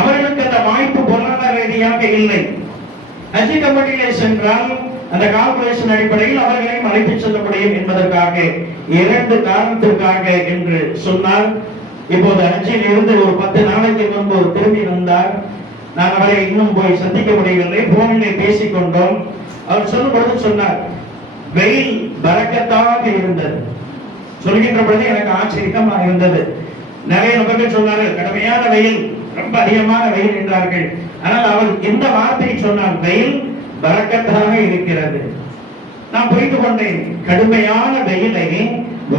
அவர்களுக்கு அந்த வாய்ப்பு பொருளாதார ரீதியாக இல்லை. ஹஜ் கமிட்டியிலே சென்றால் அந்த கால்குலேஷன் அடிப்படையில் அவர்களையும் அழைத்து செல்ல முடியும் என்பதற்காக 2 காரணத்திற்காக என்று சொன்னார். இப்போது ஹஜ்ஜில் இருந்து ஒரு 10 நாளைக்கு முன்பு திரும்பி வந்தார். நான் அவரை இன்னும் போய் சந்திக்க முடியவில்லை. போனிலே பேசிக் கொண்டோம். அவர் சொல்லும் பொழுது சொன்னார், வெயில் பரக்கத்தாக இருந்தது. சொல்கின்ற பொழுது எனக்கு ஆச்சரியமா இருந்தது. நிறைய நபர்கள் சொன்னார்கள் கடுமையான வெயில், ரொம்ப அதிகமான வெயில் என்றார்கள். ஆனால் அவர் இந்த வார்த்தையை சொன்னார், வெயில் பரக்கத்தாக இருக்கிறது. நான் புரிந்து கொண்டேன், கடுமையான வெயிலை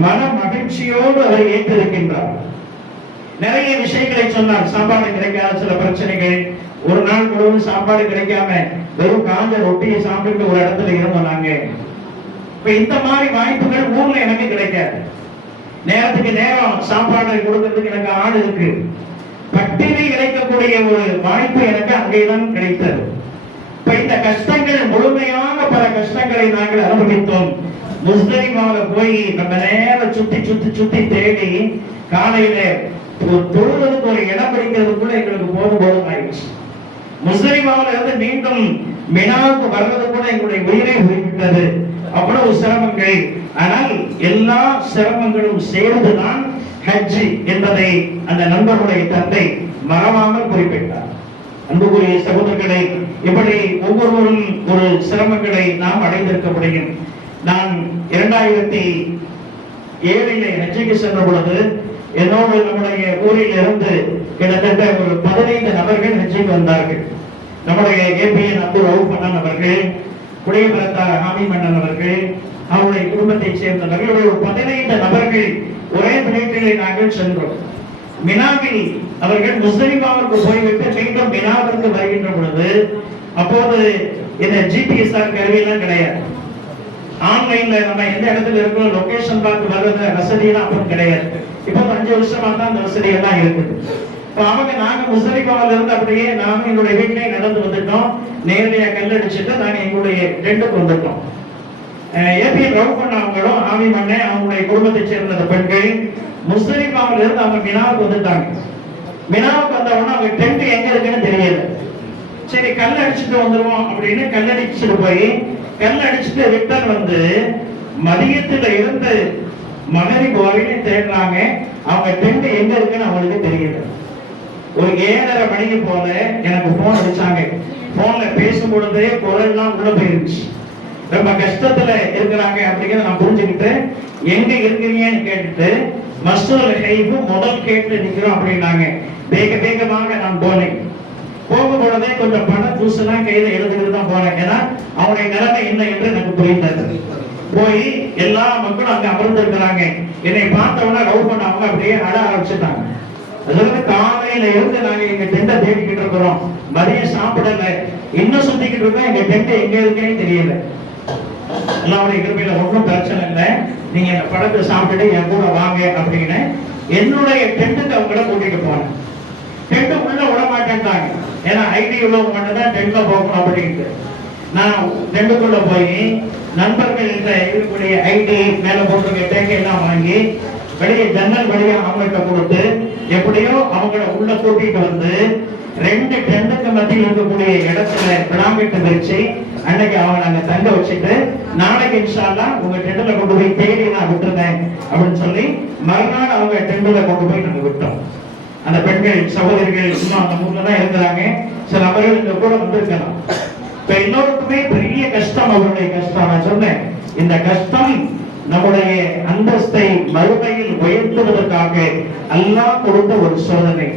மன மகிழ்ச்சியோடு அவர் ஏற்றிருக்கின்றார். நிறைய விஷயங்களை சொன்னார். சாப்பாடு கிடைக்காத சில பிரச்சனைகள், ஒரு நாள் முழுவதும் சாப்பாடு கிடைக்காம வெறும் காஞ்ச ரொட்டியை சாப்பிட்டு ஒரு இடத்துல இருந்தோம் நாங்க. இப்ப இந்த மாதிரி வாய்ப்புகள் ஊர்ல எனக்கு கிடைக்காது. நேரத்துக்கு நேரம் சாப்பாடு கொடுக்கிறதுக்கு எனக்கு ஆள் இருக்கு. பட்டினி கிடைக்கக்கூடிய ஒரு வாய்ப்பு எனக்கு அங்கேதான் கிடைத்தது. இப்ப இந்த கஷ்டங்கள், முழுமையாக பல கஷ்டங்களை நாங்கள் அனுபவித்தோம். முஸ்தலிமாவில போய் நம்ம நேரம் சுத்தி சுத்தி சுத்தி தேடி காலையில தொழுவதற்கு ஒரு இடம் பிடிக்கிறதுக்குள்ள எங்களுக்கு போதும் ஆயிடுச்சு. முஸ்தலிமாவில இருந்து மீண்டும் மினாவுக்கு வர்றது கூட எங்களுடைய உயிரை உயிர்விட்டது. அவ்வளவு சிரமங்கள். ஆனால் எல்லா சிரமங்களும் சேர்ந்துதான் ஹஜ் என்பதை அந்த நண்பருடைய தந்தை மறவாமல் குறிப்பிட்டார். அன்புக்குரிய சகோதரர்களை, இப்படி ஒவ்வொருவரும் ஒரு சிரமங்களை நாம் அடைந்திருக்க முடியும். நான் 2007 ஹஜ்ஜுக்கு சென்ற பொழுது என்னோடு நம்முடைய ஊரில் இருந்து கிட்டத்தட்ட ஒரு 15 நபர்கள் ஹஜ்ஜுக்கு வந்தார்கள். நம்முடைய ஏபிஎன் அப்துல் ரவுஃப் அண்ணன் அவர்கள், குடியமரத்தார் ஹாமி மன்னன் அவர்கள், அவருடைய குடும்பத்தைச் சேர்ந்தவர்கள், ஒரு 15 நபர்கள் ஒரே பிளேட்டிலே நாங்கள் சென்றோம். மினாவில் அவர்கள் முஸ்தலிமாவுக்கு போய்விட்டு மீண்டும் மினாவிற்கு வருகின்ற பொழுது, அப்போது இந்த ஜிபிஎஸ்ஆர் கருவியெல்லாம் கிடையாது. ஆன்லைன்ல நம்ம எந்த இடத்துல இருக்கோம் லொகேஷன் பார்த்து வர்றது வசதியெல்லாம் அப்போ கிடையாது. இப்போ 5 வருஷமா தான் அந்த வசதி எல்லாம் இருக்குது. இப்போ அவங்க நாங்க முஸ்தலிமாவில இருந்து அப்படியே நானும் எங்களுடைய வீட்டிலே நடந்து வந்துட்டோம். நேரடியாக கல்லடிச்சுட்டு நாங்க எங்களுடைய டென்ட்டுக்கு வந்துட்டோம். ஏபிஎன் ரவுஃப் அண்ணா அவங்களும் ஆமி மண்ணே அவங்களுடைய குடும்பத்தை சேர்ந்த பெண்கள் முஸ்தலிமாவில இருந்து அவங்க மினாவுக்கு வந்துட்டாங்க. மினாவுக்கு வந்தவொடனே அவங்க டென்ட் எங்க இருக்குன்னு தெரியல. சரி கல் அடிச்சுட்டு வந்துருவோம் அப்படின்னு கல்லடிச்சுட்டு போய் கல்லடிச்சுட்டு ரிட்டர்ன் வந்து மதியத்துல இருந்து மகரிப் வரையிலும் தேடுறாங்க. அவங்க டென்ட் எங்க இருக்குன்னு அவங்களுக்கு தெரியல. ஒரு 7:30 மணிக்கு போல எனக்கு போன் அடிச்சாங்க. போன்ல பேசும் பொழுதே குரல்லாம் உள்ள போயிருச்சு. ரொம்ப கஷ்டத்துல இருக்கிறாங்க அப்படிங்கிறத நான் புரிஞ்சுக்கிட்டு எங்க இருக்கிறீங்கன்னு கேட்டுட்டு மஸ்தூல் ஹைபு முதல் கேட்டு நிக்கிறோம் அப்படின்னாங்க. வேக வேகமாக நான் போனேன். போகும் பொழுதே கொஞ்சம் பண தூசெல்லாம் கையில எழுதுகிட்டு தான் போனேன். ஏன்னா அவனுடைய நிலைமை என்ன என்று எனக்கு புரிந்தது. போய் எல்லா மக்களும் அங்க அமர்ந்து இருக்கிறாங்க. என்னை பார்த்தவொன்னா லவ் பண்ண அவங்க அப்படியே அட ஆரம்பிச்சுட்டாங்க. அதாவது காலையில இருந்து நாங்க எங்க டெண்டை தேடிக்கிட்டு இருக்கிறோம். மதியம் சாப்பிடல, இன்னும் சுத்திக்கிட்டு இருக்கோம். எங்க டெண்ட் எங்க இருக்குன்னு தெரியல. எல்லாருடைய கிருபையில ஒன்றும் பிரச்சனை இல்லை. நீங்க இந்த பழத்தை சாப்பிட்டுட்டு என் கூட வாங்க அப்படின்னு என்னுடைய டென்ட்டுக்கு அவங்கள கூட்டிட்டு போனேன். டென்ட் உள்ள விட மாட்டேன்ட்டாங்க. ஏன்னா ஐடி உள்ளவங்க மட்டும் தான் டென்ட்ல போகணும் அப்படின்ட்டு. நான் டென்ட்டுக்குள்ள போய் நண்பர்கள்கிட்ட இருக்கக்கூடிய ஐடி மேல போட்டு டேக் எல்லாம் வாங்கி வெளியே ஜன்னல் வழியா அவங்கள்ட்ட கொடுத்து எப்படியோ அவங்கள உள்ள கூட்டிட்டு வந்து 2 டென்ட்டுக்கு மத்தியில் இருக்கக்கூடிய இடத்துல பிளாங்கெட் வச்சு அன்னைக்கு அவங்க நாங்க தங்க வச்சுட்டு நாளைக்கு இன்ஷா அல்லாஹ் உங்க டென்ட்ல கொண்டு போய் தேடி நான் விட்டுருந்தேன் அப்படின்னு சொல்லி மறுநாள் அவங்க டென்ட்ல கொண்டு போய் நாங்க விட்டோம். அந்த பெண்கள் சகோதரிகள் இன்னும் அந்த ஊர்ல தான் இருக்கிறாங்க. சில அவர்கள் இந்த கூட வந்திருக்கலாம். இப்ப எல்லோருக்குமே பெரிய கஷ்டம் அவருடைய கஷ்டம். நான் சொன்னேன் இந்த கஷ்டம் நம்முடைய அந்தஸ்தை மறுமையில் உயர்த்துவதற்காக அல்லாஹ் கொடுத்த ஒரு சோதனை.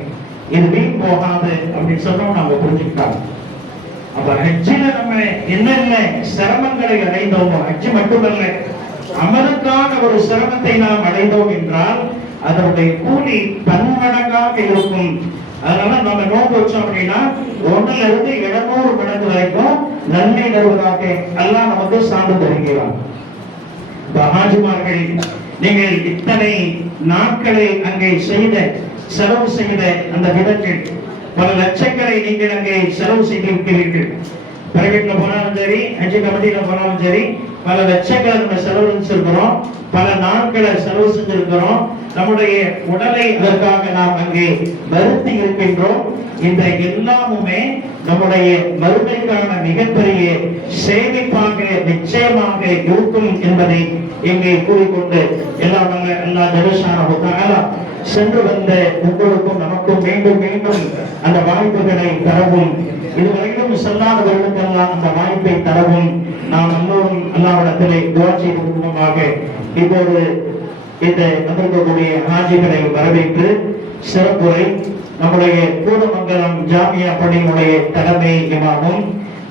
இது வீண் போகாது அப்படின்னு சொன்னோம் நாம புரிஞ்சுக்கிட்டோம். அப்ப ஹஜ்ஜில நம்ம என்னென்ன சிரமங்களை அடைந்தோமோ, ஹஜ்ஜு மட்டுமல்ல அமலுக்கான ஒரு சிரமத்தை நாம் அடைந்தோம் என்றால் அதனுடைய கூலி பன்மடங்காக இருக்கும். அதனால நம்ம நோக்கு வச்சோம் அப்படின்னா 1 இருந்து 700 மடங்கு வரைக்கும் நன்மை தருவதாக அல்லாஹ் நமக்கு சான்று தருகிறார். ஹாஜிமார்கள் நீங்கள் இத்தனை நாட்களை அங்கே செலவு செய்த அந்த விதத்தில் பல லட்சங்களை நீங்கள் அங்கே செலவு செய்திருக்கிறீர்கள். பிரைவேட்ல போனாலும் சரி, ஹஜ் கமிட்டியில போனாலும் சரி, பல லட்சங்களை நம்ம செலவு செஞ்சிருக்கிறோம், பல நாட்களை செலவு செஞ்சிருக்கிறோம். நம்முடைய உடலை அதற்காக நாம் அங்கே வருத்தி இருக்கின்றோம். இந்த எல்லாமுமே நம்முடைய மறுமைக்கான மிகப்பெரிய சேமிப்பாக நிச்சயமாக இருக்கும் என்பதை இங்கே கூறிக்கொண்டு எல்லாம் அல்லாஹ் ஜல்லஷானஹு தஆலா சென்று வந்த உங்களுக்கும் நமக்கும் மீண்டும் மீண்டும் அந்த வாய்ப்புகளை தரவும், இதுவரையிலும் செல்லாதவர்களுக்கெல்லாம் அந்த வாய்ப்பை தரவும் நாம் எல்லோரும் அல்லாஹ்விடத்திலே துஆ செய்து குடும்பமாக இப்போது இந்த வந்திருக்கக்கூடிய ஹாஜிகளை வரவேற்று சிறப்புரை நம்முடைய கூடமங்கலம் ஜாமியா பள்ளியினுடைய தலைமை இமாமும்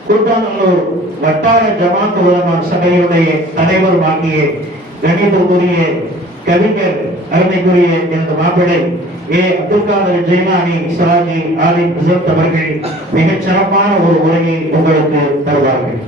கூட்டாநல்லூர் வட்டார ஜமாத் உலமா சபையுடைய தலைவர் ஆகிய கணிதத்துக்குரிய கவிஞர் அருமைக்குரிய எனது மாப்பிள்ளை அப்துல் காதர் ஜெய்லானி சலாஜி ஆலிம் அவர்கள் மிகச் சிறப்பான ஒரு உரையை உங்களுக்கு தருவார்கள்.